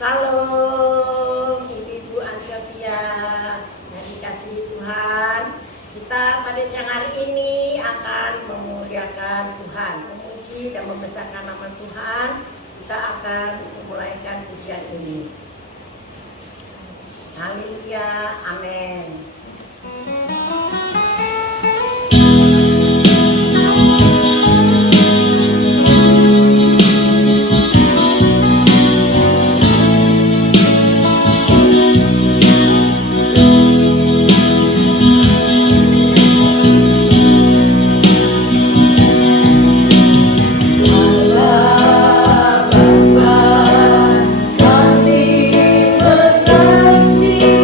Salam Ibu Anggapia yang dikasihi Tuhan. Kita pada siang hari ini akan memuliakan Tuhan, memuji dan membesarkan nama Tuhan. Kita akan memulaikan pujian ini. Haleluya, amin. Kami mengasihimu.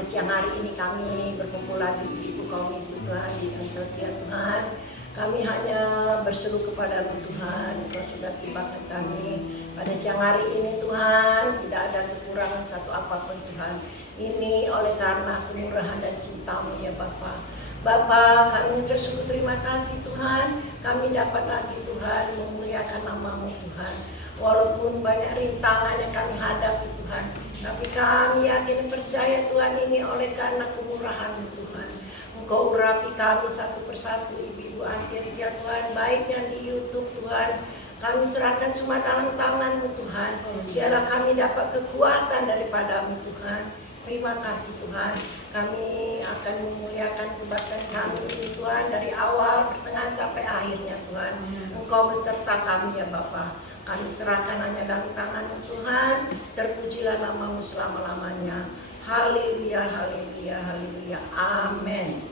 pada siang hari ini kami berkumpul lagi Ibu kaum Ibu Tuhan di Antioquia Tuhan. Kami hanya berseru kepada Tuhan, Engkau sudah tibakan kami pada siang hari ini Tuhan, tidak ada kekurangan satu apapun Tuhan. Ini oleh karena kemurahan dan cinta-Mu ya Bapa. Bapa, kami bersyukur terima kasih Tuhan, kami dapat lagi Tuhan memuliakan nama-Mu Tuhan. Walaupun banyak rintangan yang kami hadapi Tuhan, tapi kami yakin dan percaya Tuhan ini oleh karena kemurahan-Mu Tuhan. Engkau urapi kami satu persatu ibu-ibu Antioquia Tuhan, baik yang di YouTube Tuhan. Kami serahkan semua dalam tangan-Mu Tuhan. Biarlah kami dapat kekuatan daripada-Mu Tuhan. Terima kasih Tuhan. Kami akan memuliakan kebaktian kami ini Tuhan dari awal, pertengahan sampai akhirnya Tuhan. Engkau beserta kami ya Bapa. Kami serahkan hanya dalam tangan-Mu Tuhan. Terpujilah nama-Mu selama-lamanya. Haleluya, haleluya, haleluya. Amin.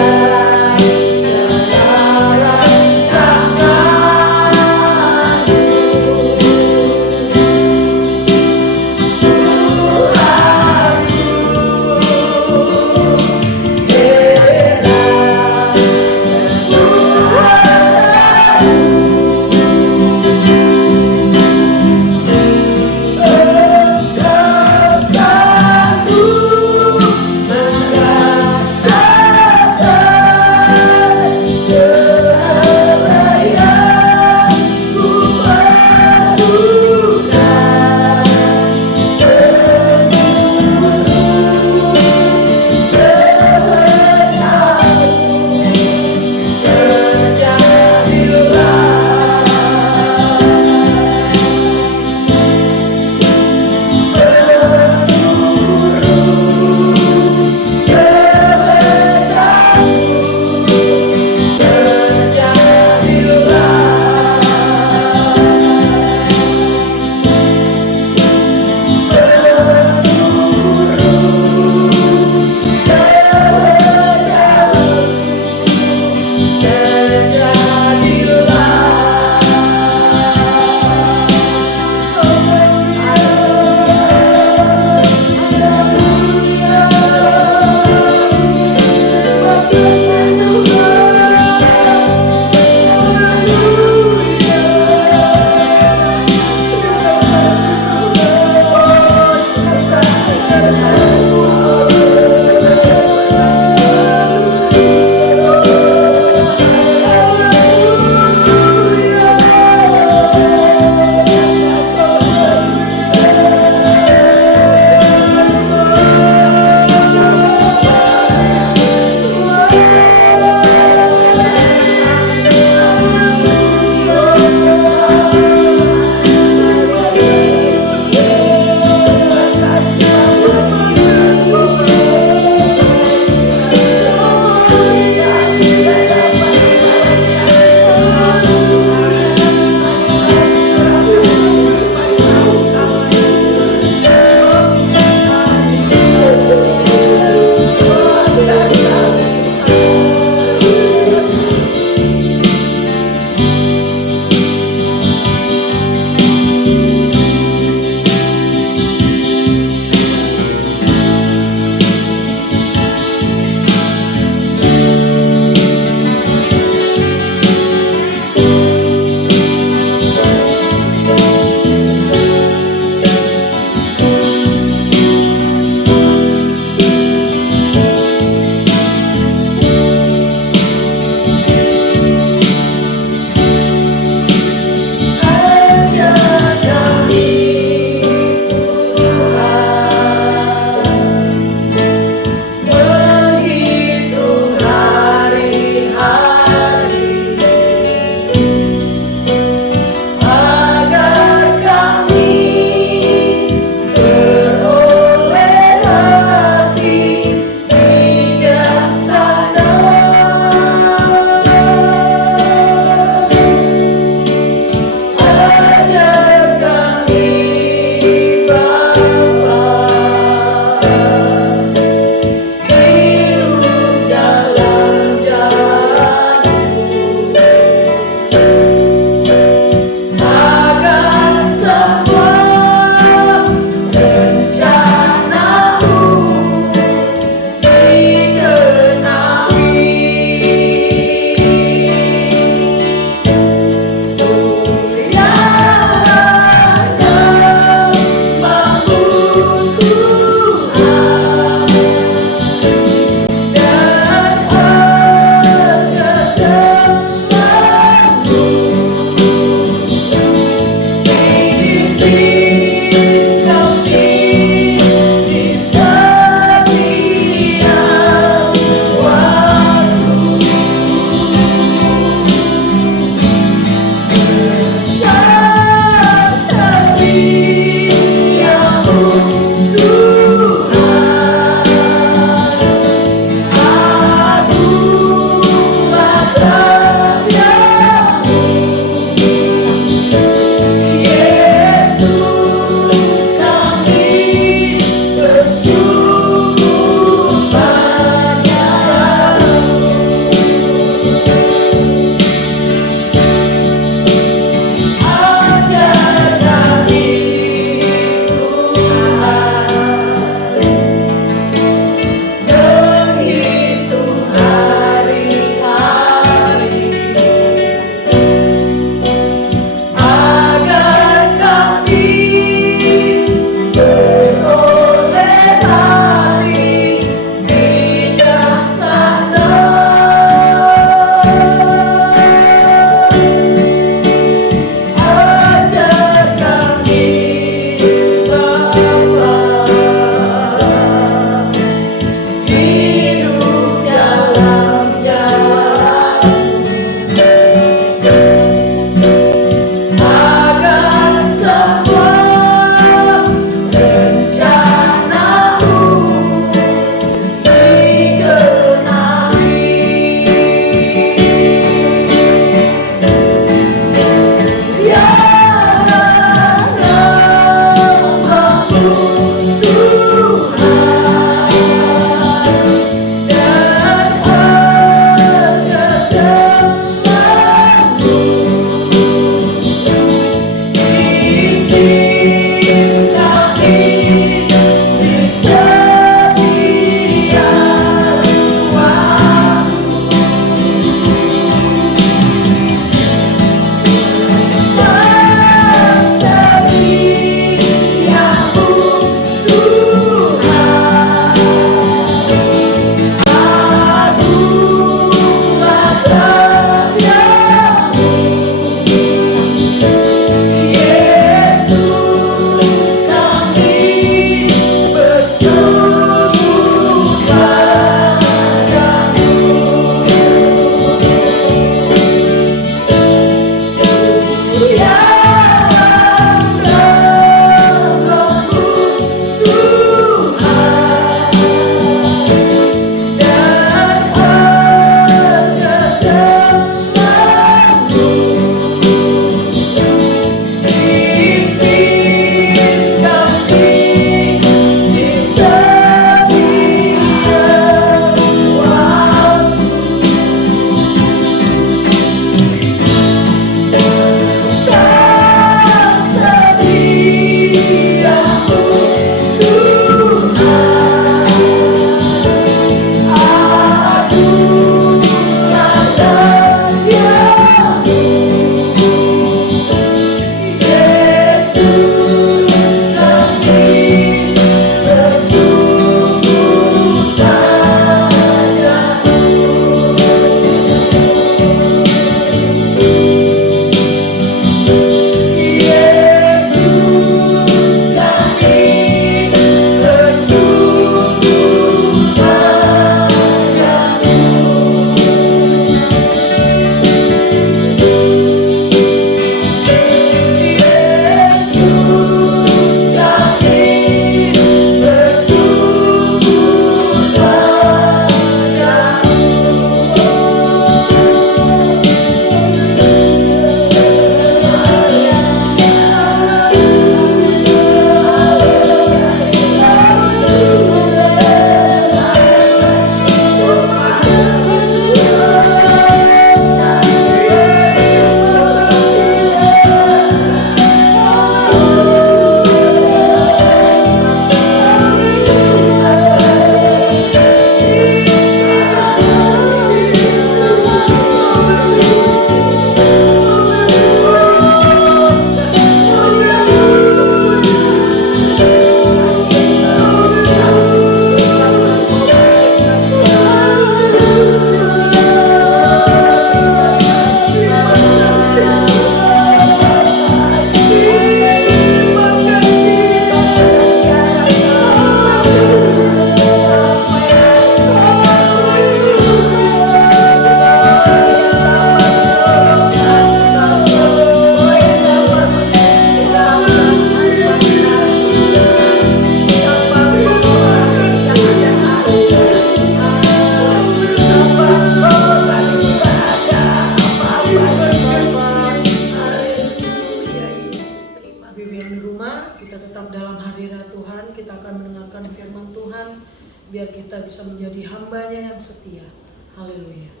tetap dalam hadirat Tuhan. Kita akan mendengarkan firman Tuhan, biar kita bisa menjadi hamba-Nya yang setia. Haleluya.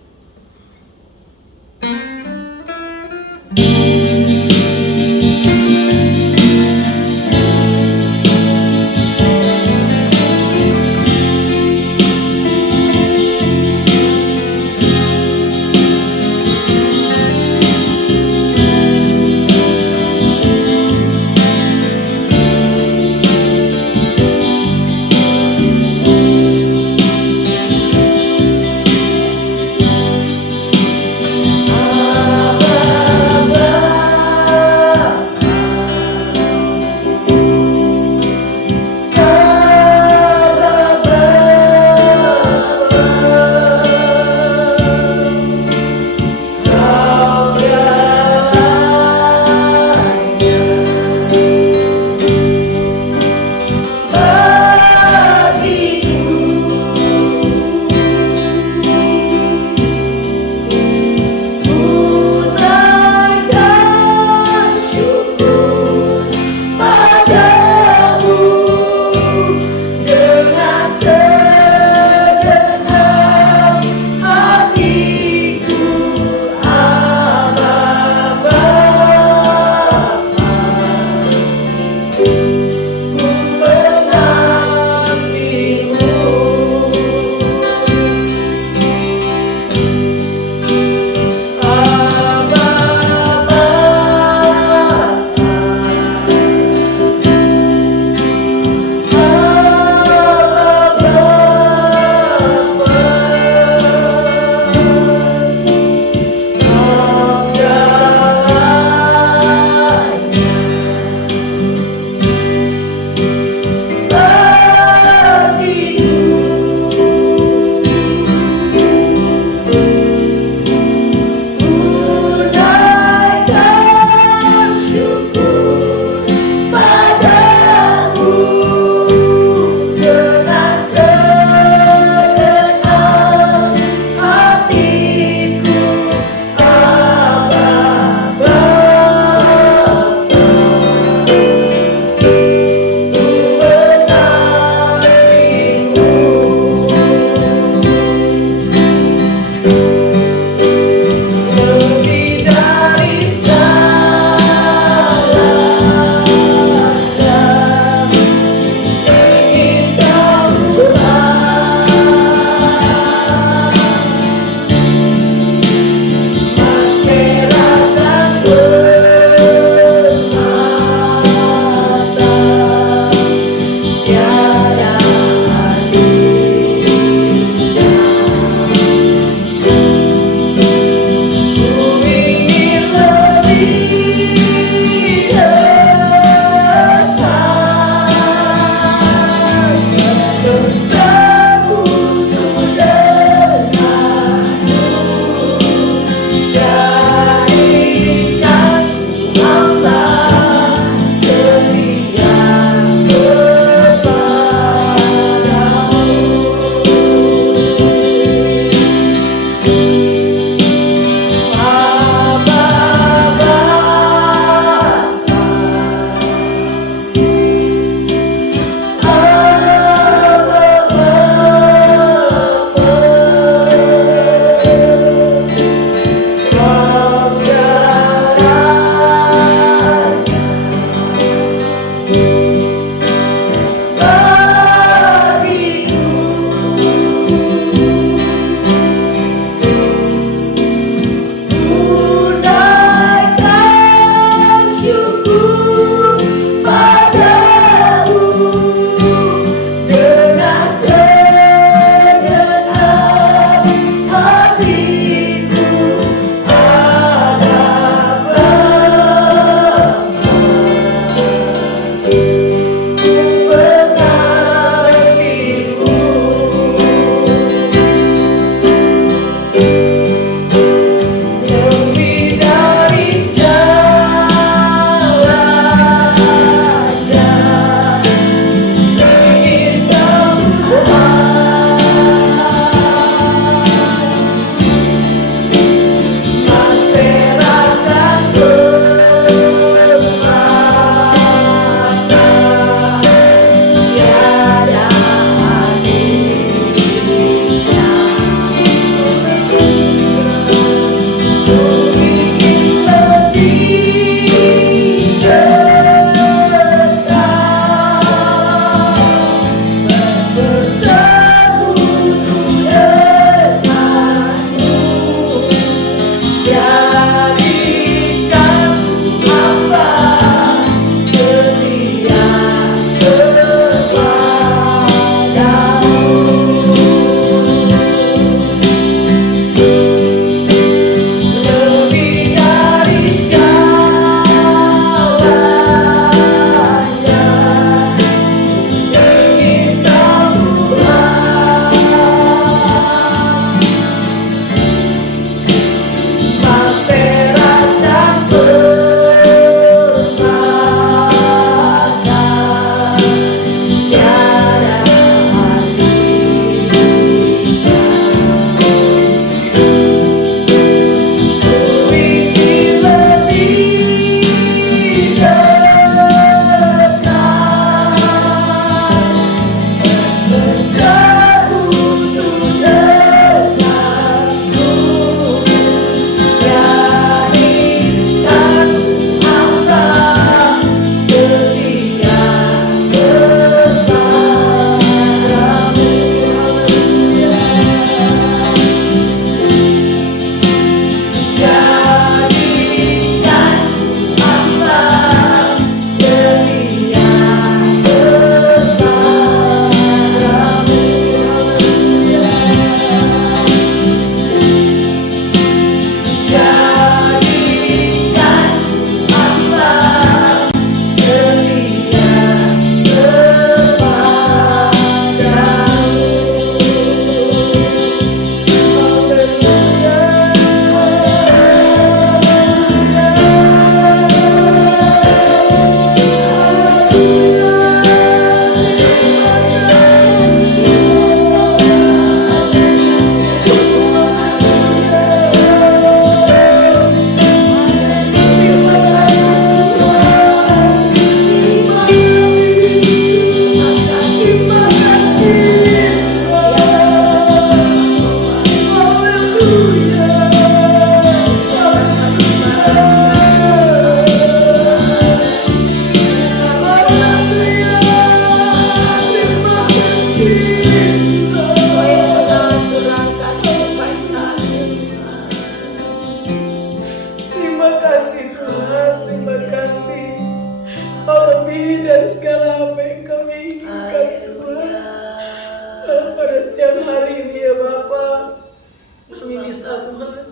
bisa Tuhan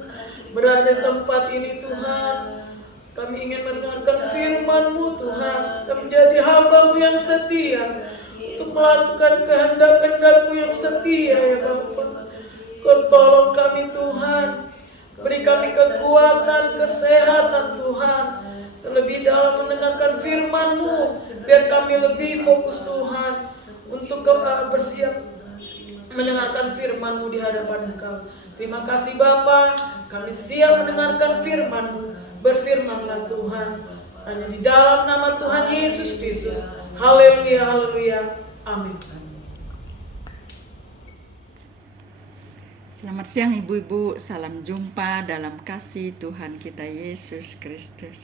berada di tempat ini Tuhan. Kami ingin mendengarkan firman-Mu Tuhan dan menjadi hamba-Mu yang setia untuk melakukan kehendak-kehendak-Mu yang setia ya Bapa. Kau tolong kami Tuhan, beri kami kekuatan, kesehatan Tuhan, terlebih dalam mendengarkan firman-Mu, biar kami lebih fokus Tuhan untuk bersiap mendengarkan firman-Mu di hadapan Engkau. Terima kasih Bapa, kami siap mendengarkan firman-Mu. Berfirmanlah Tuhan, hanya di dalam nama Tuhan Yesus Kristus. Haleluya, haleluya, amin. Selamat siang ibu-ibu, salam jumpa dalam kasih Tuhan kita Yesus Kristus.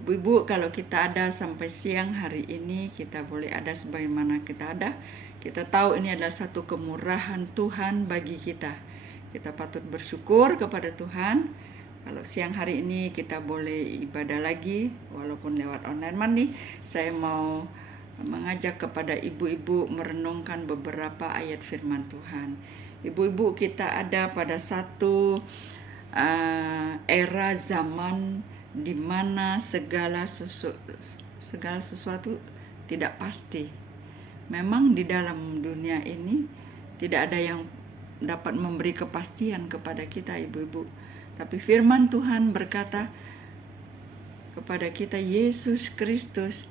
Ibu-ibu, kalau kita ada sampai siang hari ini, kita boleh ada sebagaimana kita ada. Kita tahu ini adalah satu kemurahan Tuhan bagi kita. Kita patut bersyukur kepada Tuhan. Kalau siang hari ini kita boleh ibadah lagi, walaupun lewat online nih, saya mau mengajak kepada ibu-ibu merenungkan beberapa ayat firman Tuhan. Ibu-ibu, kita ada pada satu era zaman di mana segala sesuatu tidak pasti. Memang di dalam dunia ini tidak ada yang dapat memberi kepastian kepada kita ibu-ibu. Tapi firman Tuhan berkata kepada kita, Yesus Kristus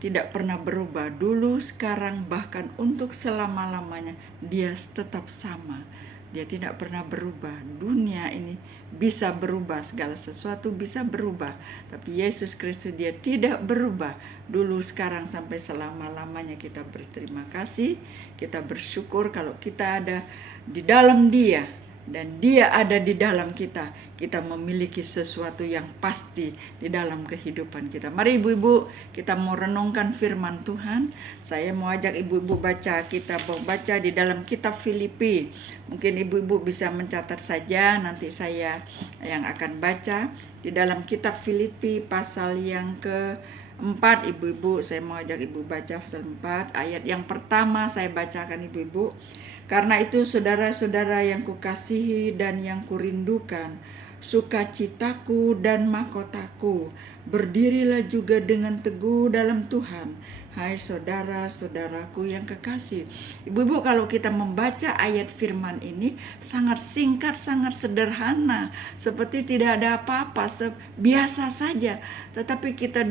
tidak pernah berubah. Dulu, sekarang, bahkan untuk selama-lamanya Dia tetap sama. Dia tidak pernah berubah. Dunia ini bisa berubah, segala sesuatu bisa berubah. Tapi Yesus Kristus Dia tidak berubah. Dulu, sekarang, sampai selama-lamanya. Kita berterima kasih, kita bersyukur kalau kita ada di dalam Dia. Dan Dia ada di dalam kita. Kita memiliki sesuatu yang pasti di dalam kehidupan kita. Mari ibu-ibu, kita mau renungkan firman Tuhan. Saya mau ajak ibu-ibu baca. Kita mau baca di dalam kitab Filipi. Mungkin ibu-ibu bisa mencatat saja, nanti saya yang akan baca. Di dalam kitab Filipi pasal yang ke-4, ibu-ibu, saya mau ajak ibu baca pasal 4. Ayat yang pertama saya bacakan ibu-ibu. Karena itu saudara-saudara yang kukasihi dan yang kurindukan, sukacitaku dan mahkotaku, berdirilah juga dengan teguh dalam Tuhan. Hai saudara-saudaraku yang kekasih. Ibu-ibu, kalau kita membaca ayat firman ini sangat singkat, sangat sederhana, seperti tidak ada apa-apa, biasa saja. Tetapi kita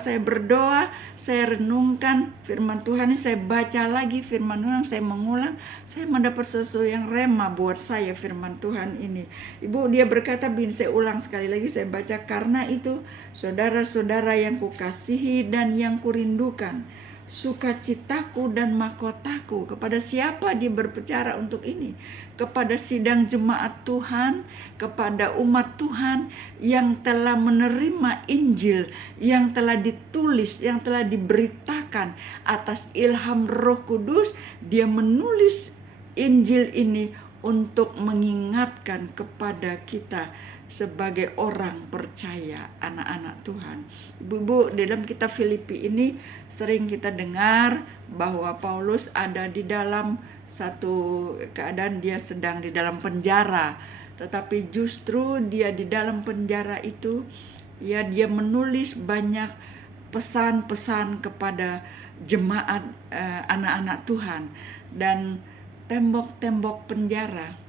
saya berdoa, saya renungkan firman Tuhan ini, saya baca lagi firman Tuhan, saya mengulang, saya mendapat sesuatu yang rema buat saya firman Tuhan ini. Ibu, dia berkata, saya ulang sekali lagi, saya baca, karena itu saudara-saudara yang kukasihi dan yang kurindukan, sukacitaku dan mahkotaku. Kepada siapa dia berbicara untuk ini? Kepada sidang jemaat Tuhan, kepada umat Tuhan yang telah menerima Injil, yang telah ditulis, yang telah diberitakan atas ilham Roh Kudus. Dia menulis Injil ini untuk mengingatkan kepada kita sebagai orang percaya, anak-anak Tuhan. Ibu-ibu, dalam kitab Filipi ini sering kita dengar bahwa Paulus ada di dalam satu keadaan, dia sedang di dalam penjara. Tetapi justru dia di dalam penjara itu, ya, dia menulis banyak pesan-pesan kepada jemaat anak-anak Tuhan. Dan tembok-tembok penjara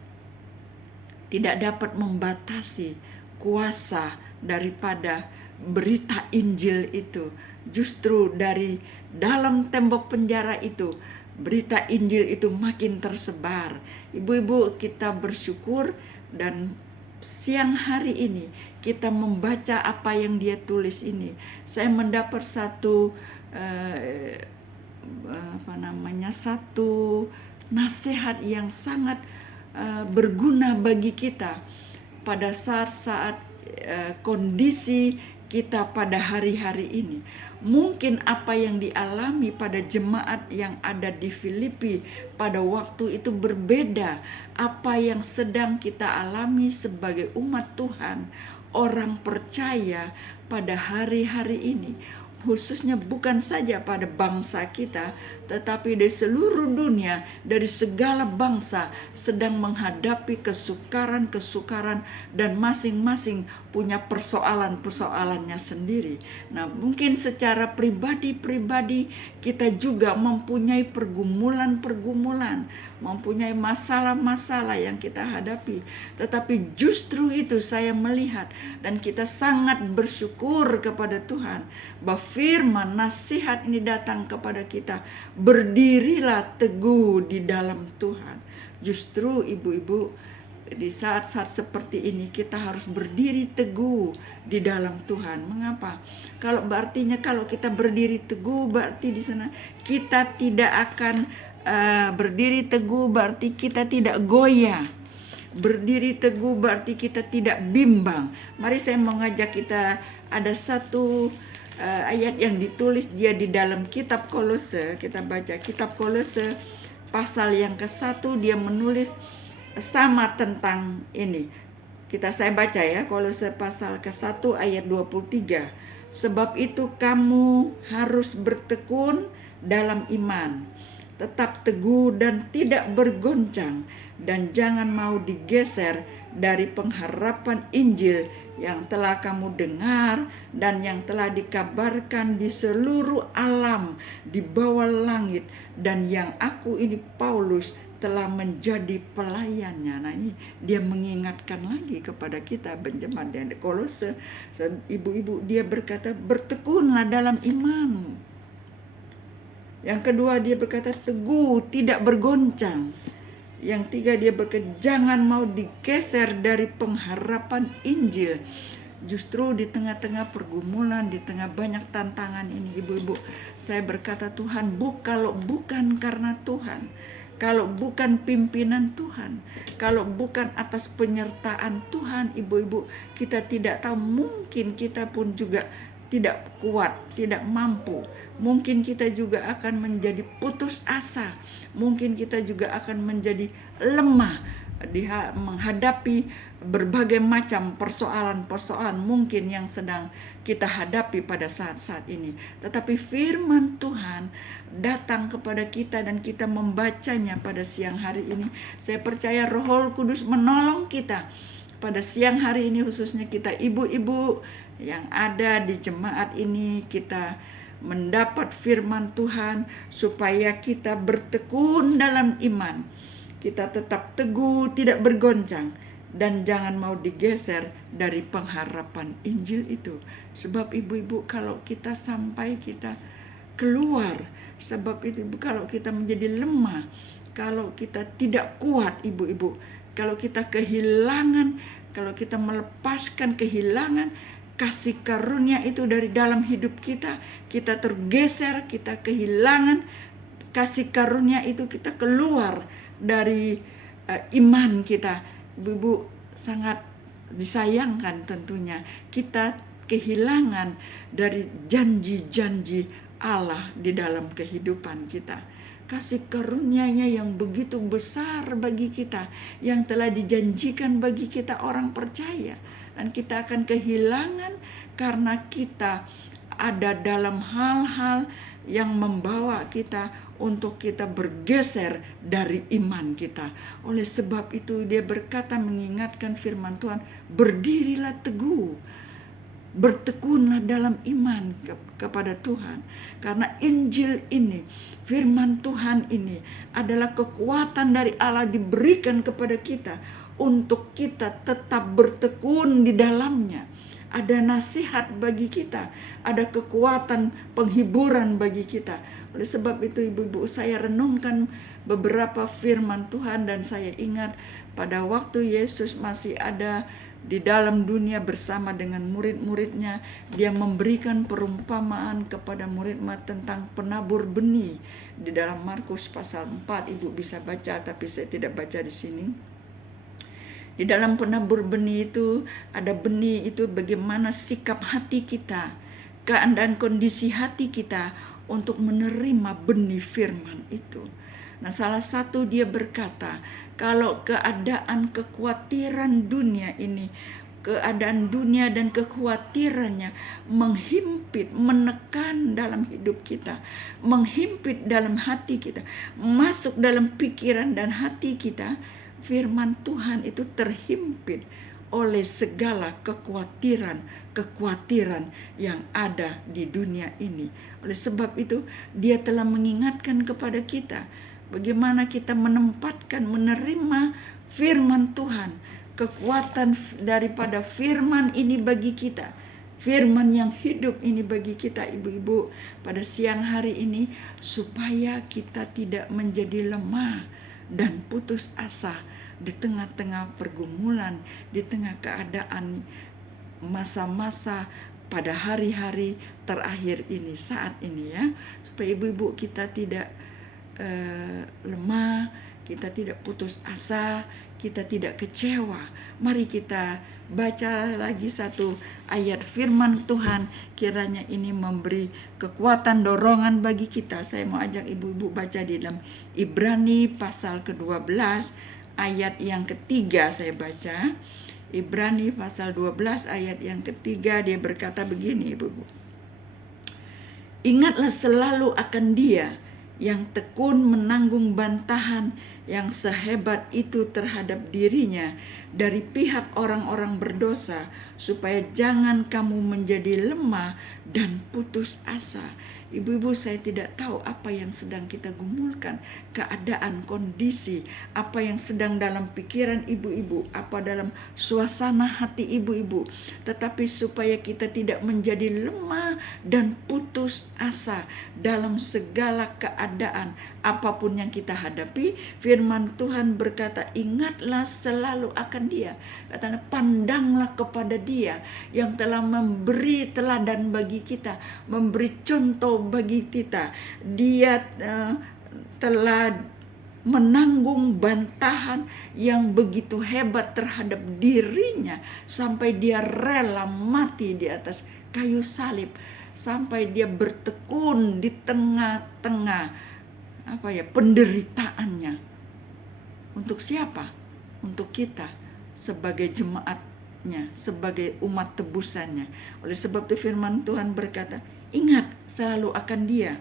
tidak dapat membatasi kuasa daripada berita Injil itu. Justru dari dalam tembok penjara itu, berita Injil itu makin tersebar. Ibu-ibu, kita bersyukur dan siang hari ini kita membaca apa yang dia tulis ini. Saya mendapat satu satu nasihat yang sangat berguna bagi kita pada saat-saat kondisi kita pada hari-hari ini. Mungkin apa yang dialami pada jemaat yang ada di Filipi pada waktu itu berbeda apa yang sedang kita alami sebagai umat Tuhan, orang percaya pada hari-hari ini. khususnya bukan saja pada bangsa kita, tetapi dari seluruh dunia, dari segala bangsa sedang menghadapi kesukaran-kesukaran dan masing-masing punya persoalan-persoalannya sendiri. Nah, mungkin secara pribadi-pribadi kita juga mempunyai pergumulan-pergumulan, mempunyai masalah-masalah yang kita hadapi. Tetapi justru itu saya melihat dan kita sangat bersyukur kepada Tuhan bahwa firman nasihat ini datang kepada kita. Berdirilah teguh di dalam Tuhan. Justru ibu-ibu, di saat-saat seperti ini kita harus berdiri teguh di dalam Tuhan. Mengapa? Kalau kita berdiri teguh, berarti di sana kita tidak akan berdiri teguh, berarti kita tidak goyah. Berdiri teguh berarti kita tidak bimbang. Mari saya mau ngajak kita, ada satu ayat yang ditulis dia di dalam kitab Kolose. Kita baca kitab Kolose pasal yang ke-1, dia menulis sama tentang ini. Saya baca ya, Kolose pasal ke-1 ayat 23. Sebab itu kamu harus bertekun dalam iman, tetap teguh dan tidak bergoncang, dan jangan mau digeser dari pengharapan Injil yang telah kamu dengar dan yang telah dikabarkan di seluruh alam di bawah langit, dan yang aku ini Paulus telah menjadi pelayannya. Nah, ini dia mengingatkan lagi kepada kita berjemaat di Kolose. Ibu-ibu, dia berkata bertekunlah dalam imanmu. Yang kedua dia berkata teguh, tidak bergoncang. Yang tiga dia berkata jangan mau digeser dari pengharapan Injil. Justru di tengah-tengah pergumulan, di tengah banyak tantangan ini ibu-ibu, saya berkata Tuhan, kalau bukan karena Tuhan, kalau bukan pimpinan Tuhan, kalau bukan atas penyertaan Tuhan, ibu-ibu, kita tidak tahu, mungkin kita pun juga tidak kuat, tidak mampu. Mungkin kita juga akan menjadi putus asa. Mungkin kita juga akan menjadi lemah menghadapi berbagai macam persoalan-persoalan mungkin yang sedang kita hadapi pada saat-saat ini. Tetapi firman Tuhan datang kepada kita dan kita membacanya pada siang hari ini. Saya percaya Roh Kudus menolong kita pada siang hari ini, khususnya kita ibu-ibu yang ada di jemaat ini, kita mendapat firman Tuhan supaya kita bertekun dalam iman, kita tetap teguh, tidak bergoncang, dan jangan mau digeser dari pengharapan Injil itu. Sebab ibu-ibu, kalau kita sampai kita keluar, sebab itu kalau kita menjadi lemah, kalau kita tidak kuat ibu-ibu, kalau kita kehilangan, kalau kita melepaskan kehilangan kasih karunia itu dari dalam hidup kita, kita tergeser, kita kehilangan kasih karunia itu, kita keluar dari iman kita. Ibu sangat disayangkan tentunya, kita kehilangan dari janji-janji Allah di dalam kehidupan kita. Kasih karunia-Nya yang begitu besar bagi kita, yang telah dijanjikan bagi kita orang percaya. Dan kita akan kehilangan karena kita ada dalam hal-hal yang membawa kita untuk kita bergeser dari iman kita. Oleh sebab itu dia berkata, mengingatkan firman Tuhan, berdirilah teguh, bertekunlah dalam iman kepada Tuhan. Karena Injil ini, firman Tuhan ini adalah kekuatan dari Allah diberikan kepada kita untuk kita tetap bertekun di dalamnya. Ada nasihat bagi kita, ada kekuatan penghiburan bagi kita. Oleh sebab itu ibu-ibu, saya renungkan beberapa firman Tuhan dan saya ingat pada waktu Yesus masih ada di dalam dunia bersama dengan murid-muridnya, dia memberikan perumpamaan kepada murid-murid tentang penabur benih. Di dalam Markus pasal 4, ibu bisa baca, tapi saya tidak baca di sini. Di dalam penabur benih itu, ada benih itu bagaimana sikap hati kita, keadaan kondisi hati kita untuk menerima benih firman itu. Nah, salah satu dia berkata, kalau keadaan kekhawatiran dunia ini, keadaan dunia dan kekhawatirannya menghimpit, menekan dalam hidup kita, menghimpit dalam hati kita, masuk dalam pikiran dan hati kita, firman Tuhan itu terhimpit oleh segala kekhawatiran yang ada di dunia ini. Oleh sebab itu, Dia telah mengingatkan kepada kita bagaimana kita menempatkan, menerima firman Tuhan, kekuatan daripada firman ini bagi kita, firman yang hidup ini bagi kita, ibu-ibu, pada siang hari ini, supaya kita tidak menjadi lemah dan putus asa di tengah-tengah pergumulan, di tengah keadaan masa-masa pada hari-hari terakhir ini, saat ini ya, supaya ibu-ibu kita tidak lemah, kita tidak putus asa, kita tidak kecewa. Mari kita baca lagi satu ayat firman Tuhan, kiranya ini memberi kekuatan, dorongan bagi kita. Saya mau ajak ibu-ibu baca di dalam Ibrani pasal ke-12 ayat yang ketiga. Saya baca Ibrani pasal 12 ayat yang ketiga. Dia berkata begini, ibu-ibu: ingatlah selalu akan Dia yang tekun menanggung bantahan yang sehebat itu terhadap dirinya dari pihak orang-orang berdosa, supaya jangan kamu menjadi lemah dan putus asa. Ibu-ibu, saya tidak tahu apa yang sedang kita gumulkan, keadaan, kondisi, apa yang sedang dalam pikiran ibu-ibu, apa dalam suasana hati ibu-ibu. Tetapi supaya kita tidak menjadi lemah dan putus asa dalam segala keadaan, apapun yang kita hadapi, firman Tuhan berkata, ingatlah selalu akan Dia. Katanya, pandanglah kepada Dia yang telah memberi teladan bagi kita, memberi contoh bagi kita. Dia telah menanggung bantahan yang begitu hebat terhadap dirinya, sampai Dia rela mati di atas kayu salib, sampai Dia bertekun di tengah-tengah penderitaannya. Untuk siapa? Untuk kita sebagai jemaatnya, sebagai umat tebusannya. Oleh sebab itu firman Tuhan berkata, ingat selalu akan Dia.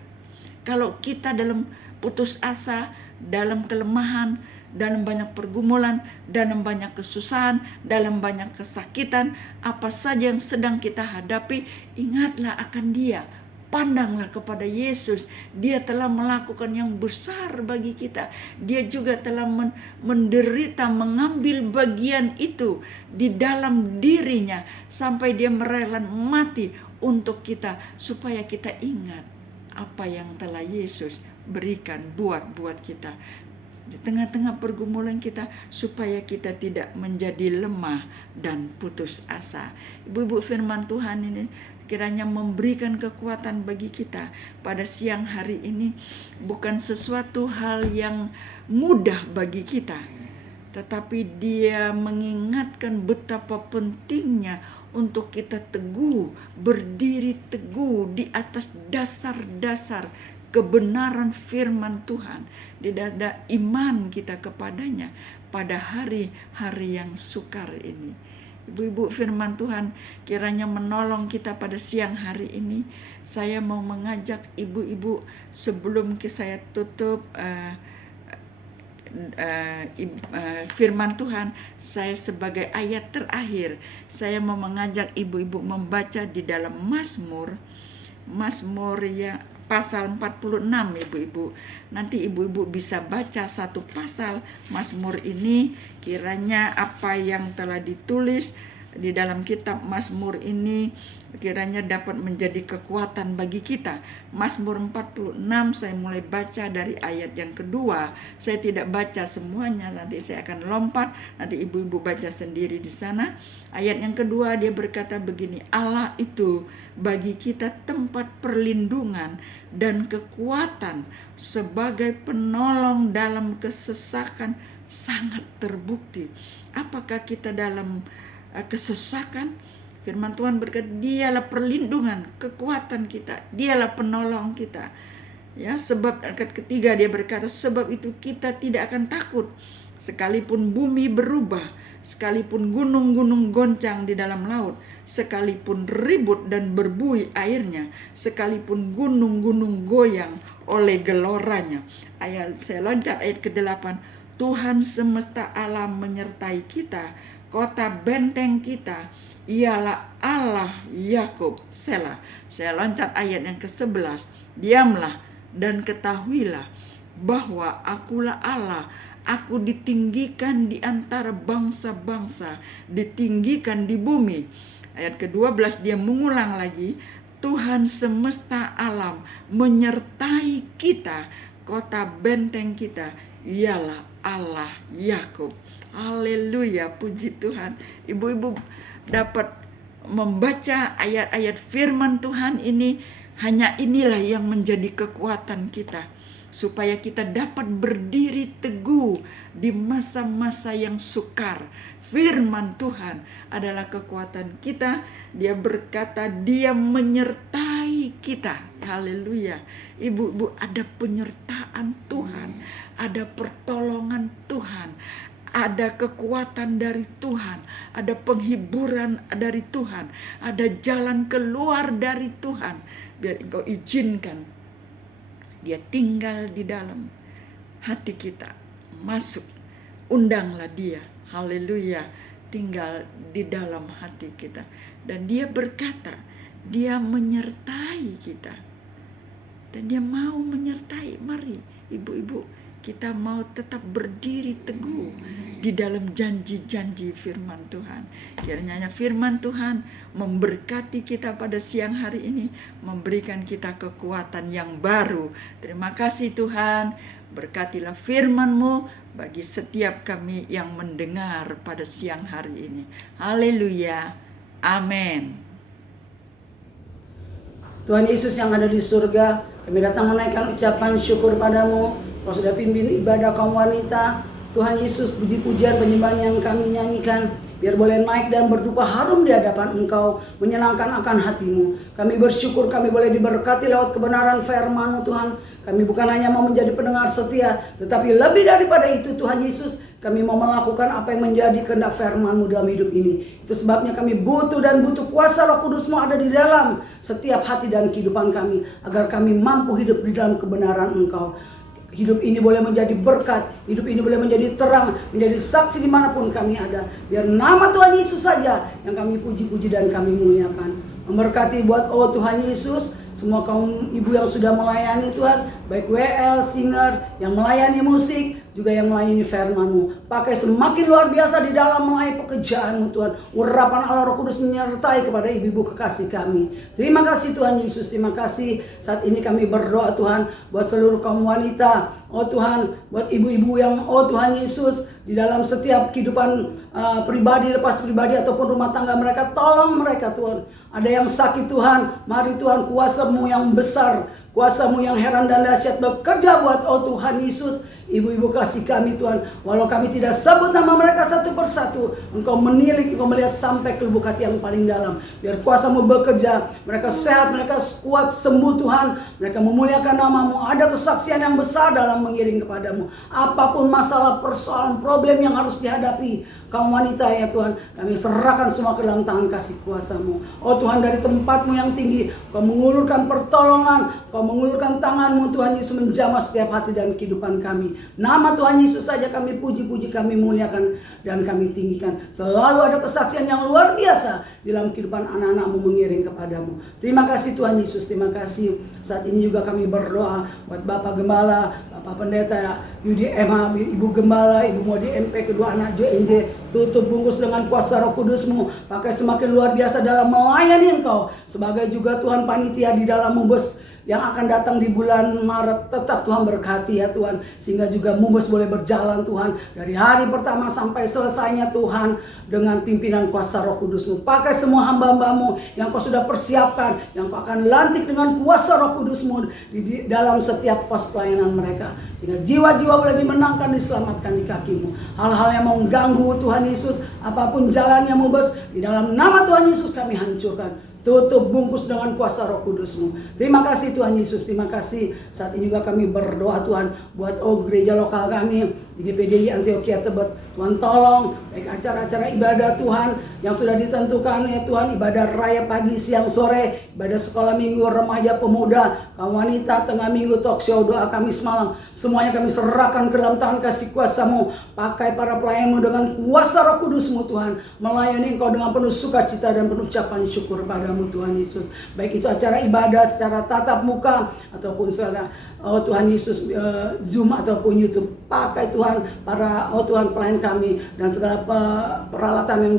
Kalau kita dalam putus asa, dalam kelemahan, dalam banyak pergumulan, dalam banyak kesusahan, dalam banyak kesakitan, apa saja yang sedang kita hadapi, ingatlah akan Dia. Pandanglah kepada Yesus. Dia telah melakukan yang besar bagi kita. Dia juga telah menderita, mengambil bagian itu di dalam dirinya, sampai Dia merelakan mati untuk kita, supaya kita ingat apa yang telah Yesus berikan buat kita di tengah-tengah pergumulan kita, supaya kita tidak menjadi lemah dan putus asa. Ibu-ibu, firman Tuhan ini kiranya memberikan kekuatan bagi kita pada siang hari ini. Bukan sesuatu hal yang mudah bagi kita, tetapi Dia mengingatkan betapa pentingnya untuk kita teguh, berdiri teguh di atas dasar-dasar kebenaran firman Tuhan, di dada iman kita kepadanya pada hari-hari yang sukar ini. Ibu-ibu, firman Tuhan kiranya menolong kita pada siang hari ini. Saya mau mengajak ibu-ibu, sebelum saya tutup firman Tuhan, saya sebagai ayat terakhir, saya mau mengajak ibu-ibu membaca di dalam Mazmur ya, pasal 46, ibu-ibu. Nanti ibu-ibu bisa baca satu pasal Mazmur ini, kiranya apa yang telah ditulis di dalam kitab Mazmur ini kiranya dapat menjadi kekuatan bagi kita. Mazmur 46 saya mulai baca dari ayat yang kedua. Saya tidak baca semuanya, nanti saya akan lompat, nanti ibu-ibu baca sendiri di sana. Ayat yang kedua dia berkata begini, Allah itu bagi kita tempat perlindungan dan kekuatan, sebagai penolong dalam kesesakan sangat terbukti. Apakah kita dalam kesesakan? Firman Tuhan berkata, Dialah perlindungan, kekuatan kita, Dialah penolong kita. Ya, sebab ayat ketiga dia berkata, sebab itu kita tidak akan takut sekalipun bumi berubah, sekalipun gunung-gunung goncang di dalam laut, sekalipun ribut dan berbuih airnya, sekalipun gunung-gunung goyang oleh geloranya. Saya loncat ayat ke-8. Tuhan semesta alam menyertai kita, kota benteng kita ialah Allah Yakub. Selah. Saya loncat ayat yang ke-11. Diamlah dan ketahuilah bahwa akulah Allah. Aku ditinggikan di antara bangsa-bangsa, ditinggikan di bumi. Ayat ke-12 dia mengulang lagi, Tuhan semesta alam menyertai kita, kota benteng kita ialah Allah Yakub. Haleluya, puji Tuhan. Ibu-ibu dapat membaca ayat-ayat firman Tuhan ini, hanya inilah yang menjadi kekuatan kita, supaya kita dapat berdiri teguh di masa-masa yang sukar. Firman Tuhan adalah kekuatan kita. Dia berkata dia menyertai kita. Haleluya. Ibu-ibu, ada penyertaan Tuhan, ada pertolongan Tuhan, ada kekuatan dari Tuhan, ada penghiburan dari Tuhan, ada jalan keluar dari Tuhan. Biar engkau izinkan dia tinggal di dalam hati kita. Masuk, undanglah dia. Haleluya, tinggal di dalam hati kita. Dan dia berkata, dia menyertai kita. Dan dia mau menyertai. Mari ibu-ibu, kita mau tetap berdiri teguh di dalam janji-janji firman Tuhan. Kiranya firman Tuhan memberkati kita pada siang hari ini, memberikan kita kekuatan yang baru. Terima kasih Tuhan, berkatilah firman-Mu bagi setiap kami yang mendengar pada siang hari ini. Haleluya, amin. Tuhan Yesus yang ada di surga, kami datang menaikkan ucapan syukur padamu. Kau sudah pimpin ibadah kaum wanita. Tuhan Yesus, puji-pujian penyembahan yang kami nyanyikan, biar boleh naik dan berdupa harum di hadapan Engkau, menyenangkan akan hatimu. Kami bersyukur kami boleh diberkati lewat kebenaran firman-Mu Tuhan. Kami bukan hanya mau menjadi pendengar setia, tetapi lebih daripada itu Tuhan Yesus, kami mau melakukan apa yang menjadi kehendak firman-Mu dalam hidup ini. Itu sebabnya kami butuh kuasa Roh Kudus-Mu ada di dalam setiap hati dan kehidupan kami, agar kami mampu hidup di dalam kebenaran Engkau. Hidup ini boleh menjadi berkat, hidup ini boleh menjadi terang, menjadi saksi dimanapun kami ada. Biar nama Tuhan Yesus saja yang kami puji-puji dan kami muliakan. Memberkati buat Tuhan Yesus, semua kaum ibu yang sudah melayani Tuhan, baik WL, singer, yang melayani musik, juga yang melayani firman-Mu. Pakai semakin luar biasa di dalam melayani pekerjaan-Mu Tuhan. Urapan Allah Roh Kudus menyertai kepada ibu-ibu kekasih kami. Terima kasih Tuhan Yesus, terima kasih. Saat ini kami berdoa Tuhan buat seluruh kaum wanita. Tuhan, buat ibu-ibu yang Tuhan Yesus, di dalam setiap kehidupan pribadi, lepas pribadi ataupun rumah tangga mereka, tolong mereka Tuhan. Ada yang sakit Tuhan, mari Tuhan kuasa-Mu yang besar, kuasa-Mu yang heran dan dahsyat bekerja buat Tuhan Yesus. Ibu-ibu kasih kami Tuhan, walau kami tidak sebut nama mereka satu persatu, Engkau menilik, Engkau melihat sampai ke lubuk hati yang paling dalam. Biar kuasa-Mu bekerja, mereka sehat, mereka kuat, sembuh Tuhan. Mereka memuliakan nama-Mu, ada kesaksian yang besar dalam mengiring kepadamu. Apapun masalah, persoalan, problem yang harus dihadapi kaum wanita ya Tuhan, kami serahkan semua ke dalam tangan kasih kuasa-Mu. Tuhan, dari tempat-Mu yang tinggi, Kau mengulurkan pertolongan, Kau mengulurkan tangan-Mu Tuhan Yesus, menjamah setiap hati dan kehidupan kami. Nama Tuhan Yesus saja kami puji-puji, kami muliakan dan kami tinggikan. Selalu ada kesaksian yang luar biasa dalam kehidupan anak-anak-Mu mengiring kepadamu. Terima kasih Tuhan Yesus, terima kasih. Saat ini juga kami berdoa buat Bapak Gembala, Bapak Pendeta Yudi MH, Ibu Gembala, Ibu Modi MP, kedua anak JNJ. Tutup bungkus dengan kuasa Roh Kudus-Mu, pakai semakin luar biasa dalam melayani Engkau. Sebagai juga Tuhan panitia di dalam Mubes yang akan datang di bulan Maret, tetap Tuhan berkati ya Tuhan, sehingga juga Mubes boleh berjalan Tuhan dari hari pertama sampai selesainya Tuhan, dengan pimpinan kuasa Roh Kudus-Mu. Pakai semua hamba-hamba-Mu yang Kau sudah persiapkan, yang Kau akan lantik dengan kuasa Roh Kudus-Mu di dalam setiap pos pelayanan mereka, sehingga jiwa-jiwa boleh dimenangkan, diselamatkan di kaki-Mu. Hal-hal yang mengganggu Tuhan Yesus, apapun jalannya Mubes, di dalam nama Tuhan Yesus kami hancurkan. tutup bungkus dengan kuasa Roh Kudus-Mu. Terima kasih Tuhan Yesus, terima kasih. Saat ini juga kami berdoa Tuhan buat gereja lokal kami di GPDI Antioquia Tebet. Tuhan tolong baik acara-acara ibadah Tuhan yang sudah ditentukan ya Tuhan, ibadah raya pagi, siang, sore, ibadah sekolah minggu, remaja, pemuda, kaum wanita, tengah minggu, talk show, doa Kamis malam. Semuanya kami serahkan ke dalam tangan kasih kuasa-Mu. Pakai para pelayan-Mu dengan kuasa Roh Kudus-Mu Tuhan. Melayani Engkau dengan penuh sukacita dan penuh ucapan syukur padamu Tuhan Yesus. Baik itu acara ibadah secara tatap muka ataupun secara Tuhan Yesus Zoom ataupun YouTube. Pakai Tuhan para Tuhan pelayan kami dan segala peralatan yang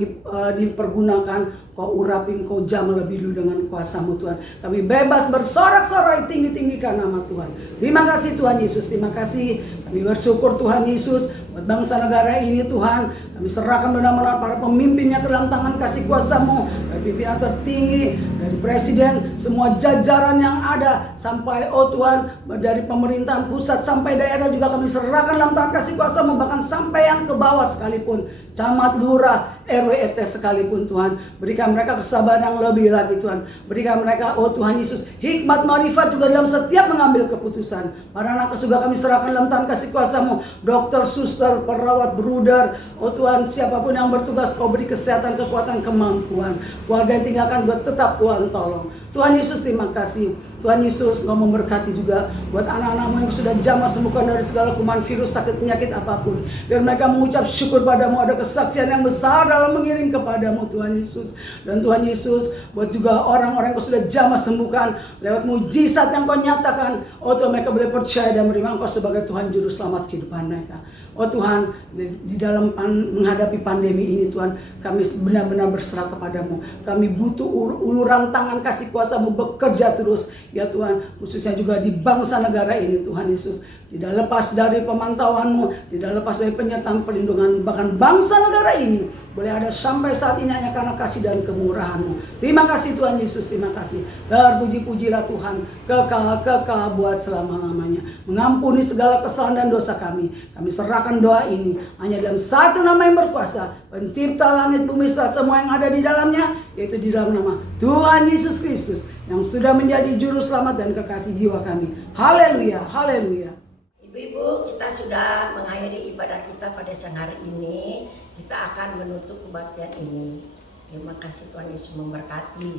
dipergunakan. Kau urapi, Kau jamah lebih dulu dengan kuasa-Mu Tuhan. Kami bebas bersorak-sorai, tinggi-tinggikan nama Tuhan. Terima kasih Tuhan Yesus, terima kasih. Kami bersyukur Tuhan Yesus buat bangsa negara ini Tuhan. Kami serahkan benar-benar para pemimpinnya ke dalam tangan kasih kuasa-Mu. Dari pimpinan tertinggi, dari presiden, semua jajaran yang ada. Sampai Tuhan, dari pemerintahan pusat sampai daerah juga kami serahkan dalam tangan kasih kuasa-Mu. Bahkan sampai yang ke bawah sekalipun. Camat, lurah, RW, RT sekalipun Tuhan. Berikan mereka kesabaran yang lebih lagi Tuhan. Berikan mereka Tuhan Yesus hikmat marifat juga dalam setiap mengambil keputusan. Para anak surga kami serahkan dalam tangan kasih kuasa-Mu. Dokter, suster, perawat, bruder, Tuhan siapapun yang bertugas Kau beri kesehatan, kekuatan, kemampuan. Keluarga yang tinggalkan buat tetap Tuhan tolong. Tuhan Yesus terima kasih. Tuhan Yesus Engkau memberkati juga buat anak-anak-Mu yang sudah jamah sembuhkan dari segala kuman virus, sakit, penyakit apapun. Biar mereka mengucap syukur padamu, ada kesaksian yang besar dalam mengiring kepadamu Tuhan Yesus. Dan Tuhan Yesus buat juga orang-orang yang sudah jamah sembuhkan lewat mujizat yang Kau nyatakan. Tuhan mereka boleh percaya dan menerima Engkau sebagai Tuhan Juru Selamat kehidupan mereka. Tuhan di dalam menghadapi pandemi ini Tuhan kami benar-benar berserah kepadamu. Kami butuh uluran tangan kasih kuasa-Mu bekerja terus ya Tuhan, khususnya juga di bangsa negara ini Tuhan Yesus. Tidak lepas dari pemantauan-Mu, tidak lepas dari penyertaan perlindungan, bahkan bangsa negara ini boleh ada sampai saat ini hanya karena kasih dan kemurahan-Mu. Terima kasih Tuhan Yesus, terima kasih. Terpuji-pujilah Tuhan, kekal buat selama-lamanya. Mengampuni segala kesalahan dan dosa kami. Kami serahkan doa ini hanya dalam satu nama yang berkuasa, Pencipta langit bumi serta semua yang ada di dalamnya, yaitu di dalam nama Tuhan Yesus Kristus yang sudah menjadi juru selamat dan kekasih jiwa kami. Haleluya, haleluya. Ibu-ibu, kita sudah mengakhiri ibadah kita pada siang hari ini. Kita akan menutup kebaktian ini. Terima kasih Tuhan Yesus memberkati.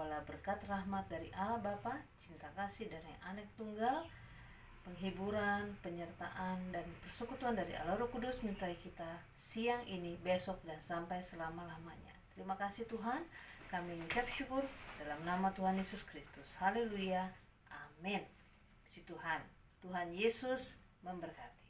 Bawalah berkat rahmat dari Allah Bapa, cinta kasih dari yang anak tunggal, penghiburan, penyertaan, dan persekutuan dari Allah Roh Kudus menyertai kita siang ini, besok, dan sampai selama-lamanya. Terima kasih Tuhan, kami mengucap syukur dalam nama Tuhan Yesus Kristus. Haleluya, amin. Puji Tuhan, Tuhan Yesus memberkati.